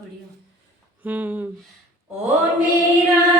ਆ ਹੂੰ। ਓ ਮੀਰਾ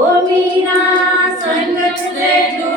मीरा संगत दे